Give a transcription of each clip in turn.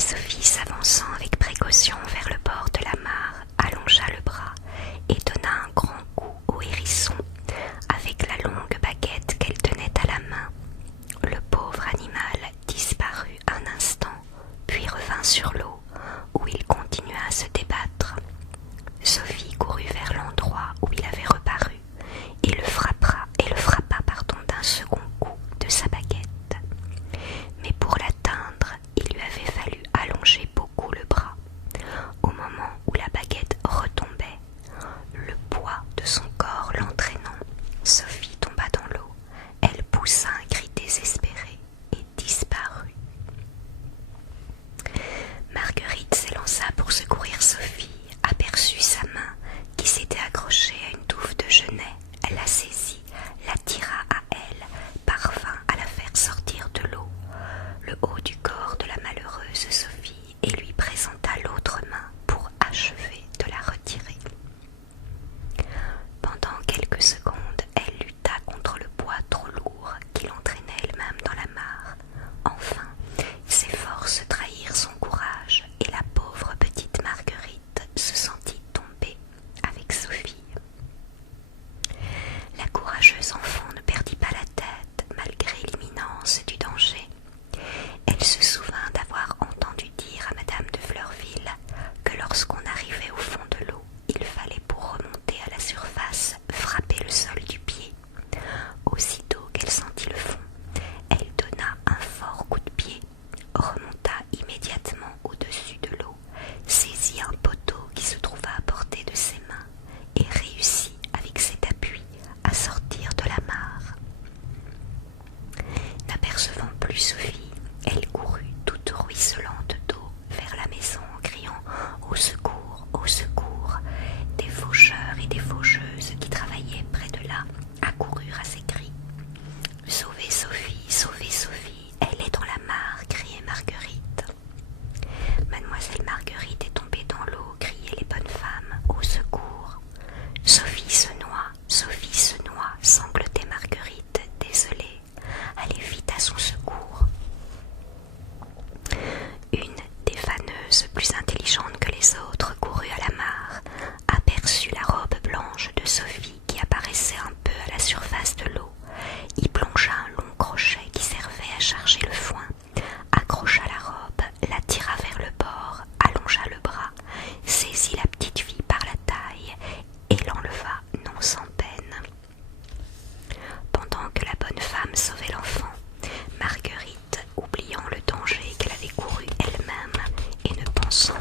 Sophie, s'avançant avec précaution vers le bord de la mare, allongea le bras et donna un grand coup au hérisson avec la longue baguette qu'elle tenait à la main. Le pauvre animal disparut un instant, puis revint sur l'eau, où il continua à se débattre. Sophie courut vers l'endroit où il avait reparu et le frappa d'un second coup de sa baguette. Mais pour l'atteindre, il lui avait fallu allonger beaucoup le bras. Au moment où la baguette retombait, le poids de son corps l'entraînant, Sophie tomba dans l'eau. Elle poussa un cri désespéré et disparut. Marguerite s'élança pour secourir Sophie, aperçut sa main qui s'était accrochée à une touffe de genêt. Elle la saisit, la tira à elle, parvint à la faire sortir de l'eau, le haut du corps de la malheureuse Sophie, et lui présenta l'autre main pour achever de la retirer. Pendant quelques secondes, elle lutta contre le poids trop lourd qui l'entraînait elle-même dans la mare. Enfin, ses forces trahirent son courage et la pauvre petite Marguerite se sentit tomber avec Sophie. La courageuse enfant ne perdit pas la tête malgré l'imminence du danger. Elle se souvint d'avoir entendu dire à Madame de Fleurville que lorsqu'on arrivait au fond de l'eau, il fallait pour remonter à la surface frapper le sol du pied. Aussitôt qu'elle sentit le fond, elle donna un fort coup de pied, remonta immédiatement au-dessus de l'eau, saisit un poteau qui se trouva à portée de ses mains et réussit avec cet appui à sortir de la mare. N'apercevant plus Sophie, elle courut toute ruisselante d'eau vers la maison en criant « Au secours, au secours !» Des faucheurs et des faucheuses qui travaillaient près de là accoururent à ses cris. « Sauvez Sophie, sauvez Sophie, elle est dans la mare !» criait Marguerite. « Mademoiselle Marguerite est tombée dans l'eau !» criaient les bonnes femmes. « Au secours !» « Sophie se noie !» sanglotait Marguerite, désolée. « Allez vite à son secours !» Une des faneuses, plus intelligente que les autres, courut à la mare, aperçut la robe blanche de Sophie qui apparaissait un peu à la surface de l'eau, y plongea un long crochet qui servait à charger le foin, accrocha la robe, la tira vers le bord, allongea le bras, saisit la petite fille par la taille et l'enleva non sans peine. Pendant que la bonne femme sauvait l'enfant, Marguerite, oubliant le danger qu'elle avait couru elle-même et ne pensant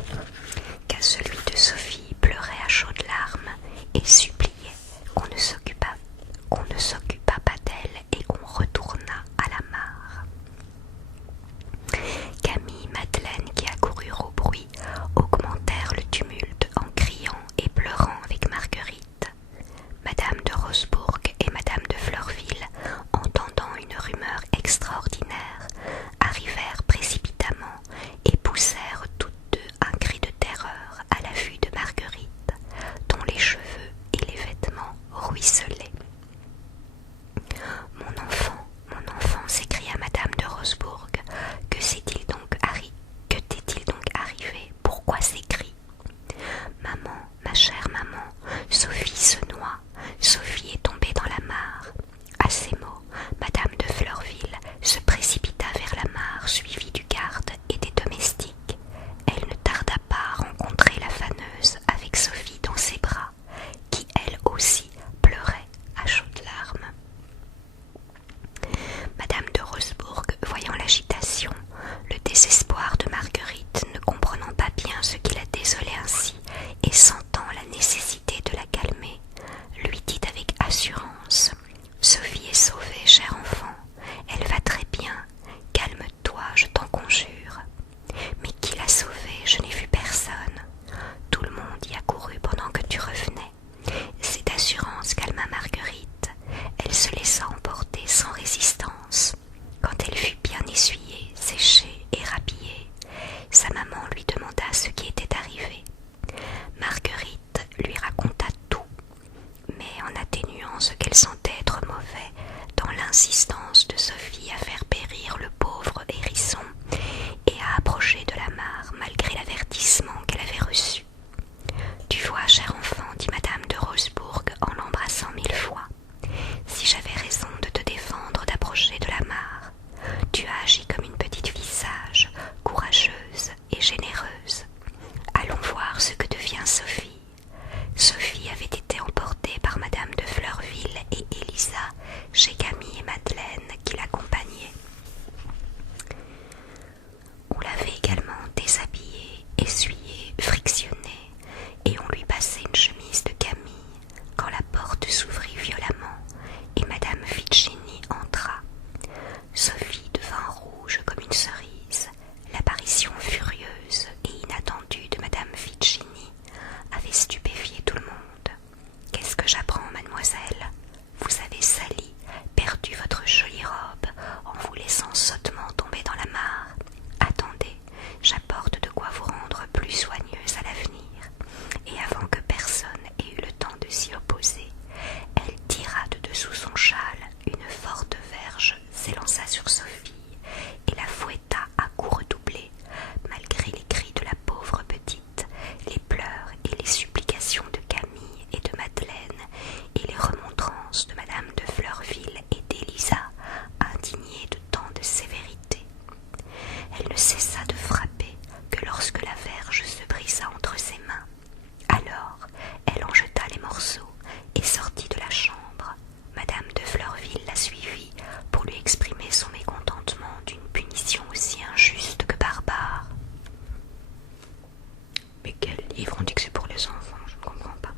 avertissement qu'elle avait reçu. Tu vois, cher enfant, dit madame de Rosebourg en l'embrassant 1000 fois, si j'avais raison de te défendre d'approcher de la mare, tu as agi comme une petite fille sage, courageuse et généreuse. Allons voir ce que devient Sophie. Sophie avait été emportée par madame de Fleurville et Élisa chez Camille et Madeleine qui l'accompagnaient. On l'avait également déshabillée, essuyée, frictionnée, et on lui passait une chemise de Camille quand la porte s'ouvrit violemment et madame Ficini entra. Sophie devint rouge comme une cerise. L'apparition furieuse et inattendue de madame Ficini avait stupéfié tout le monde. « Qu'est-ce que j'apprends, mademoiselle? Vous avez sali, perdu votre jolie robe en vous laissant sottement tomber dans la mare. Attendez, j'apporte de quoi vous rendre plus soigneuse à l'avenir. » Et avant que personne ait eu le temps de s'y opposer, elle tira de dessous son châle une forte verge, s'élança sur Sophie et la fouetta à coups redoublés, malgré les cris de la pauvre petite, les pleurs et les supplications de Camille et de Madeleine et les remontrances de madame de Fleurville et d'Élisa, indignées de tant de sévérité. Elle ne cessa de frapper que lorsque la verge se brisa entre ses mains. Alors, elle en jeta les morceaux et sortit de la chambre. Madame de Fleurville la suivit pour lui exprimer son mécontentement d'une punition aussi injuste que barbare. Mais quel livre? On dit que c'est pour les enfants, je ne comprends pas.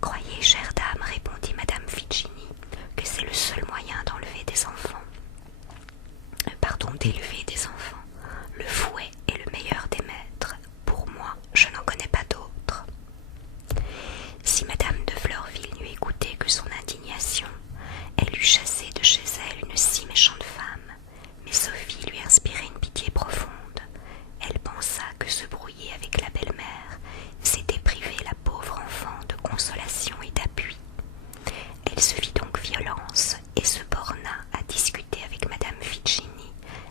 Croyez, chère dame, répondit madame Ficini, que c'est le seul moyen d'enlever des enfants. D'élever des enfants. Le fouet est le meilleur des maîtres. Pour moi, je n'en connais pas d'autre. Si madame de Fleurville n'eût écouté que son indignation, elle eût chassé de chez elle une si méchante femme. Mais Sophie lui inspirait une pitié profonde. Elle pensa que se brouiller avec la belle-mère, c'était priver la pauvre enfant de consolation et d'appui. Elle se fit donc violence et se borna à discuter avec madame Ficini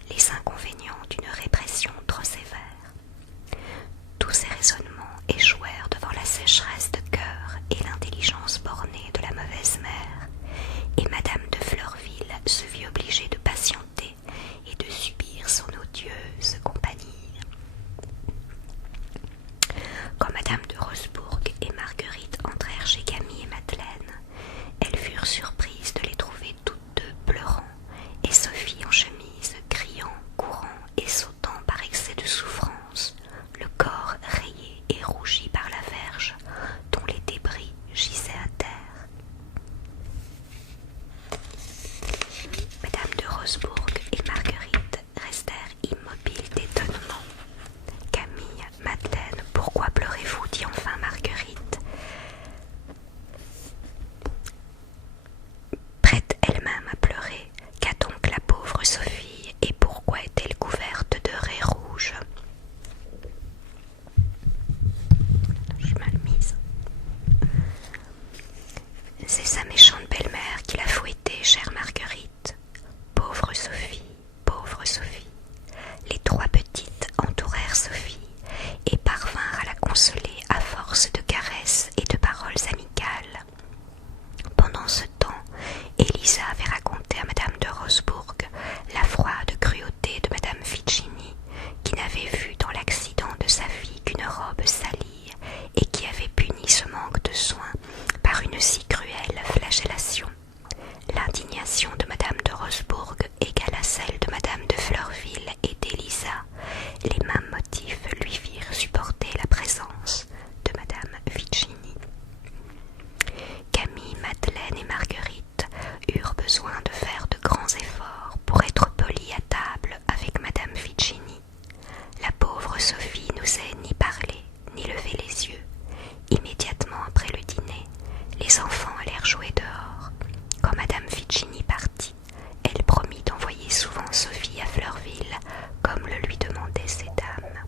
les inconvénients d'une répression trop sévère. Tous ces raisonnements échouèrent devant la sécheresse de cœur et l'intelligence bornée de la mauvaise mère, et madame de Fleurville se vit obligée de patienter et de subir son odieuse compagnie. Quand madame de Rosebourg et Marguerite entrèrent chez Camille et Madeleine, elles furent surprises de les trouver toutes deux pleurant, et Sophie en chemise, criant, courant et sautant par excès de souffrance, le corps rayé et rougi par la verge, dont les débris gisaient à terre. Madame de Rosebourg et Marguerite restèrent immobiles d'étonnement. « Camille, Madeleine, pourquoi pleurez-vous » dit enfin Marguerite. Prête elle-même à pleurer, qu'a donc la pauvre Sophie, et pourquoi est-elle couverte de raies rouges? Je suis mal mise. C'est sa méchante belle-mère qui l'a fouettée, chère Marguerite. Pauvre Sophie, pauvre Sophie. Les trois petites entourèrent Sophie et parvinrent à la consoler à force de caresses et de paroles amicales. Pendant ce temps, Élisa avait raconté à madame de Rosebourg la froide cruauté de madame Ficini, qui n'avait vu dans l'accident de sa fille qu'une robe salie et qui avait puni ce manque de soin par une si cruelle flagellation. L'indignation de madame de Rosebourg égala celle de madame de Fleurville et d'Élisa. Les mêmes motifs lui firent supporter la présence de madame Ficini. Camille, Madeleine et Marguerite eurent besoin de faire de grands efforts pour être polies à table avec madame Ficini. La pauvre Sophie n'osait ni parler, ni lever les yeux. Immédiatement après le dîner, les enfants allèrent jouer dehors. Quand madame Ficini partit, elle promit d'envoyer souvent Sophie à Fleurville, comme le lui demandaient ces dames.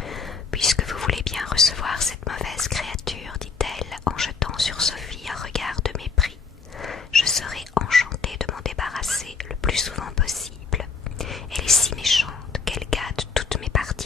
« Puisque vous voulez bien recevoir cette mauvaise créature, dit-elle en jetant sur Sophie un regard de mépris, je serai enchantée de m'en débarrasser le plus souvent possible. Elle est si méchante qu'elle gâte toutes mes parties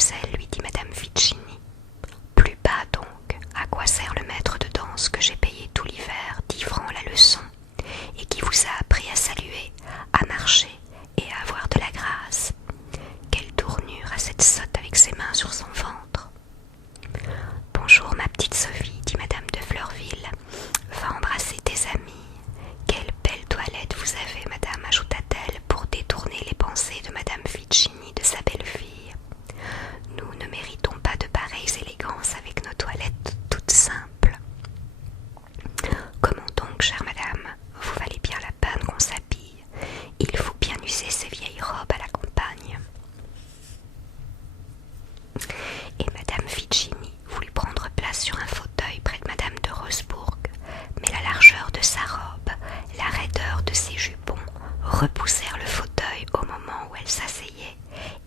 mademoiselle, lui dit madame Vicini. Plus bas donc, à quoi sert le maître de danse que j'ai payé tout l'hiver 10 francs la leçon, et qui vous a appris à saluer, à marcher et à avoir de la grâce? Quelle tournure a cette sotte avec ses mains sur son ventre? Bonjour ma petite Sophie, dit madame de Fleurville, va embrasser tes amis. Quelle belle toilette vous avez, madame, ajouta-t-elle pour détourner les pensées de madame Vicini de sa belle-fille. Nous ne méritons pas de pareilles élégances avec nos toilettes toutes simples. Comment donc, chère madame, vous valez bien la peine qu'on s'habille. Il faut bien user ces vieilles robes à la campagne. Et madame Vicini voulut prendre place sur un fauteuil près de madame de Rosebourg, mais la largeur de sa robe, la raideur de ses jupons repoussèrent le fauteuil au moment où elle s'asseyait,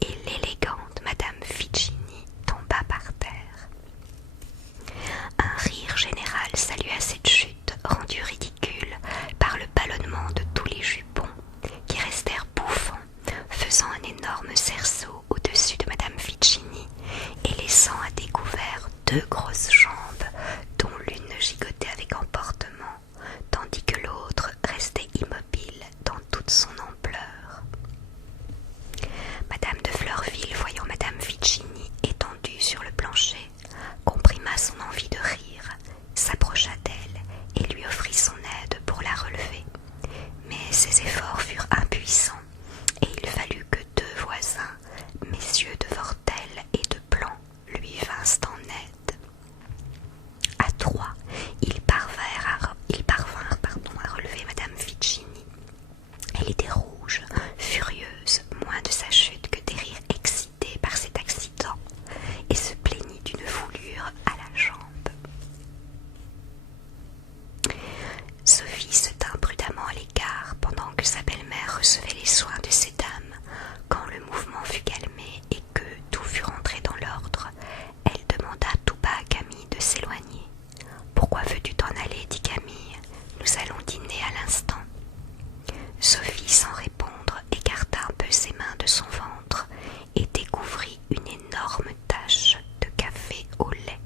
et l'élégante madame Vicini tomba par terre. Un rire général salua cette chute, rendue ridicule par le ballonnement de tous les jupons, qui restèrent bouffants, faisant un énorme cerceau au-dessus de madame Vicini, et laissant à découvert 2 grosses jambes, dont l'une gigotait avec emportement, tandis que l'autre restait immobile dans toute son ampleur. Madame de Fleurville, voyant madame Vicini étendue sur le plancher, comprima son envie de rire, s'approcha d'elle et lui offrit son aide pour la relever. Mais ses efforts furent impuissants, et il fallut que 2 voisins, messieurs de Vortel et de Plan, lui vinssent en aide. À 3, ils parvinrent à relever madame Vicini. Elle était rouge, furieuse, moins de sa chute que des rires excités par cet accident, et se plaignit d'une foulure à la jambe. Sophie se tint prudemment à l'écart pendant que sa belle-mère recevait les soins de ces dames. Quand le mouvement fut calmé et que tout fut rentré dans l'ordre, elle demanda tout bas à Camille de s'éloigner. « Pourquoi veux-tu t'en aller » dit Camille. « Nous allons dîner à l'instant. » Sophie, sans répondre, écarta un peu ses mains de son ventre et découvrit une énorme tache de café au lait.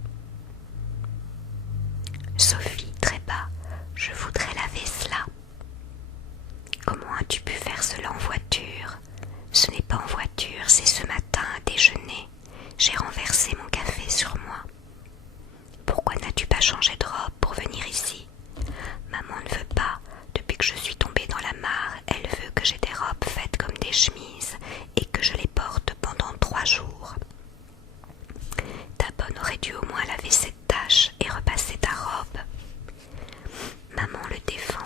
Sophie, très bas, « Je voudrais laver cela. »« Comment as-tu pu faire cela en voiture ?»« Ce n'est pas en voiture, c'est ce matin à déjeuner. J'ai renversé mon café sur moi. »« Pourquoi n'as-tu pas changé de robe pour venir ici ?»« Maman ne veut pas. Depuis que je suis tombée dans la mare, elle veut que j'ai des robes faites comme des chemises et que je les porte pendant 3 jours. Ta bonne aurait dû au moins laver cette tache et repasser ta robe. » Maman le défend.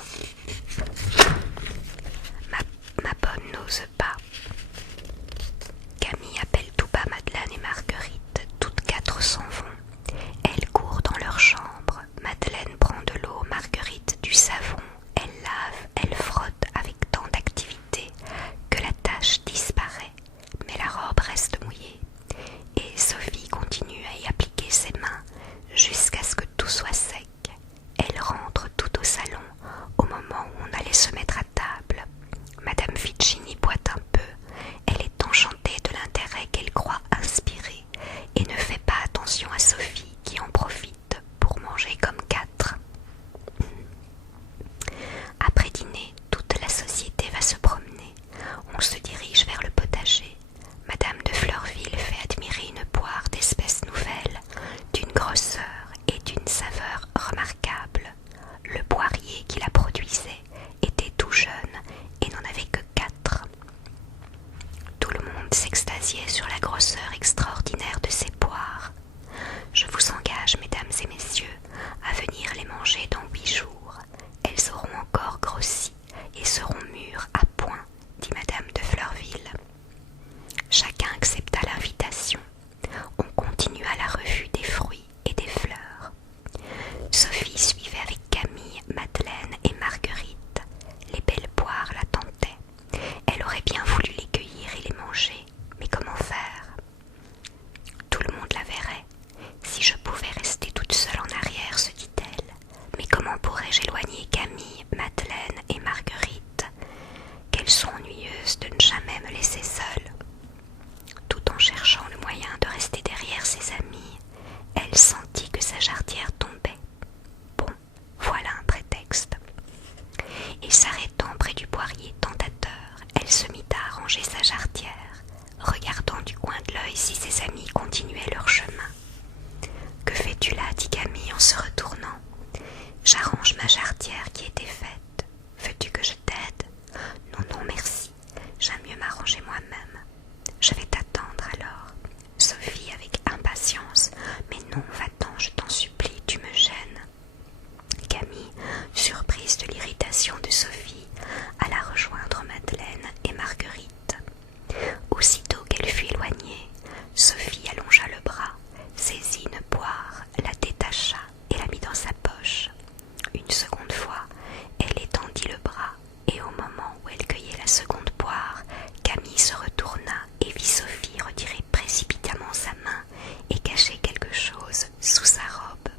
Ma bonne n'ose pas. Camille appelle tout bas Madeleine et Marguerite. les amis continuaient leur chemin. « Que fais-tu là » dit Camille en se retournant. « J'arrange ma jarretière qui était faite. Veux-tu que je t'aide ?»« Non, non, merci. J'aime mieux m'arranger moi-même. »« Je vais t'attendre alors. » Sophie avec impatience. « Mais non, va-t'en, je t'en supplie, tu me gênes. » Camille, surprise de l'irritation de Sophie, alla rejoindre Madeleine et Marguerite. Aussitôt qu'elle fut éloignée, Sophie allongea le bras, saisit une poire, la détacha et la mit dans sa poche. Une seconde fois, elle étendit le bras et au moment où elle cueillait la seconde poire, Camille se retourna et vit Sophie retirer précipitamment sa main et cacher quelque chose sous sa robe.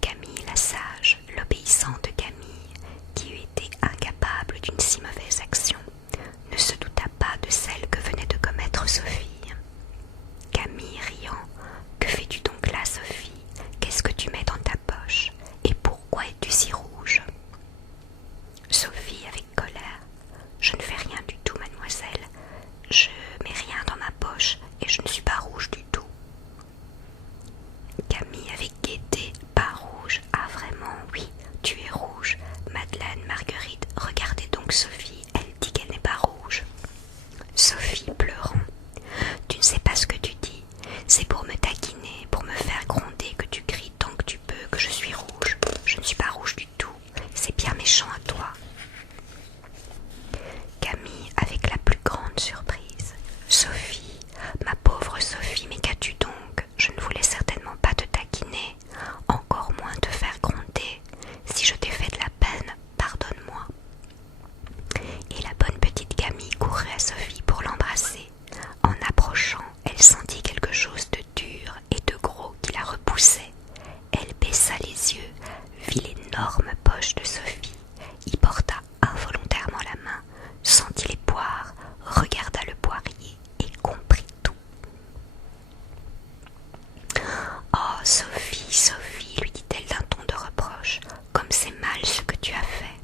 Camille la sage, l'obéissante Camille, qui eût été incapable d'une si mauvaise action, ne se douta pas de celle que venait de commettre Sophie. Camille riant, « Que fais-tu donc là, Sophie? Qu'est-ce que tu mets dans ta poche? Et pourquoi es-tu si rouge ?» Sophie avec colère, « Je ne fais rien du tout, mademoiselle. Je mets rien dans ma poche et je ne suis pas rouge du tout. » Camille avec gaieté, « Pas rouge? Ah vraiment, oui, tu es rouge. Madeleine, Marguerite, regardez donc Sophie, elle dit qu'elle n'est pas rouge. » Sophie pleurant, « Tu ne sais pas ce que tu dis. C'est pour me taquiner, pour me faire gronder que tu cries tant que tu peux que je suis rouge. Je ne suis pas rouge du tout. C'est bien méchant à toi. » Camille avec la plus grande surprise. « Sophie, ma pauvre Sophie, mais qu'as-tu donc? Je ne voulais certainement pas te taquiner, encore moins te faire gronder. Si je t'ai fait de la peine, pardonne-moi. » Et la bonne petite Camille courut à Sophie pour l'embrasser. En approchant, elle sentit quelque chose de dur et de gros qui la repoussait. Elle baissa les yeux, vit l'énorme poche de Sophie, y porta involontairement la main, sentit les poires, regarda le poirier et comprit tout. « Oh, Sophie, Sophie, lui dit-elle d'un ton de reproche, comme c'est mal ce que tu as fait. »«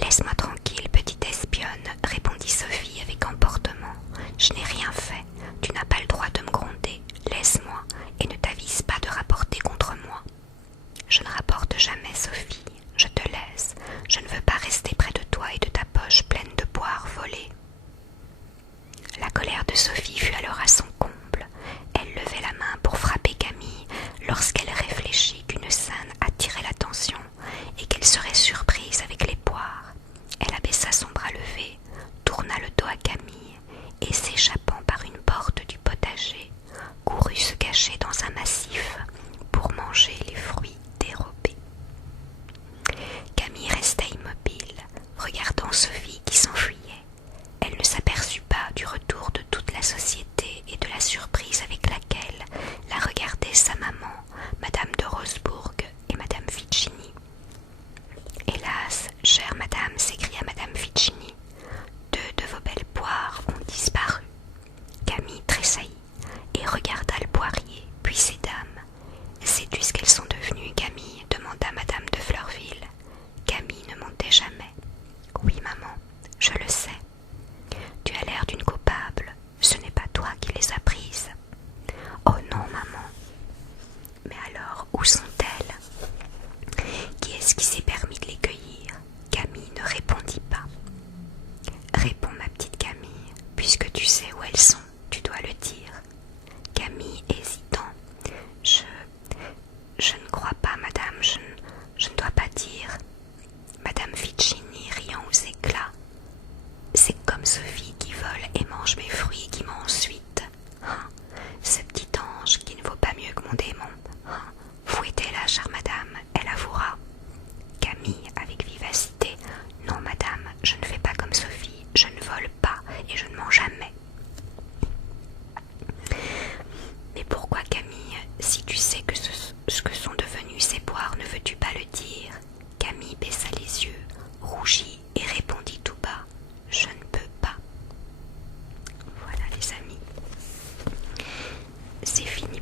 Laisse-moi tranquille, petite espionne, répondit Sophie avec emportement. Je n'ai rien fait, tu n'as pas le droit de me gronder, laisse-moi et ne t'avise pas de rapporter contre moi. »« Je ne rapporte jamais, Sophie, je te laisse, je ne veux pas rester près de toi et de ta poche pleine de poires volées. » La colère de Sophie fut alors à son comble. Elle levait la main pour frapper Camille lorsqu'elle réfléchit qu'une scène attirait l'attention et qu'elle serait surprise avec les poires. Elle abaissa son bras levé, tourna le dos à Camille et s'échappant par une porte du potager, courut se cacher dans un massif pour manger les fruits dérobés. Camille resta immobile, regardant Sophie qui s'enfuyait. Elle ne s'aperçut pas du retour de toute la société et de la surprise avec laquelle la regardait sa maman, Madame de Rosebourg et Madame Ficini. « Hélas, chère madame, s'écria Madame Ficini, deux de vos belles poires ont disparu. » Camille tressaillit et regarda le poirier, puis ces dames. « Sais-tu ce qu'elles sont devenues, Camille ?» demanda Madame de Fleurville. Camille ne mentait jamais. « Oui, maman, je le sais. » « Tu as l'air d'une coupable, ce n'est pas toi qui les as prises. »« Oh non, maman. »« Mais alors, où sont-elles ? Qui est-ce qui s'est permis de les cueillir ?» Camille ne répondit pas. « Réponds, ma petite Camille, puisque tu sais où elles sont, tu dois le dire. » Camille hésitant. « Je ne crois pas, madame, je ne dois pas dire. » Madame Ficini riant aux éclats. « C'est comme Sophie qui vole et mange mes fruits et qui ment ensuite. Hein, ce petit ange qui ne vaut pas mieux que mon démon. Hein, fouettez-la, chère madame, elle avouera. » Camille avec vivacité. « Non, madame, je ne fais pas comme Sophie, je ne vole pas et je ne mens jamais. » « Mais pourquoi, Camille, si tu sais que ce que sont devenus ces poires, ne veux-tu pas le dire ?» Camille baissa les yeux, rougit et répondit tout bas. « Je ne peux pas. » Voilà les amis, c'est fini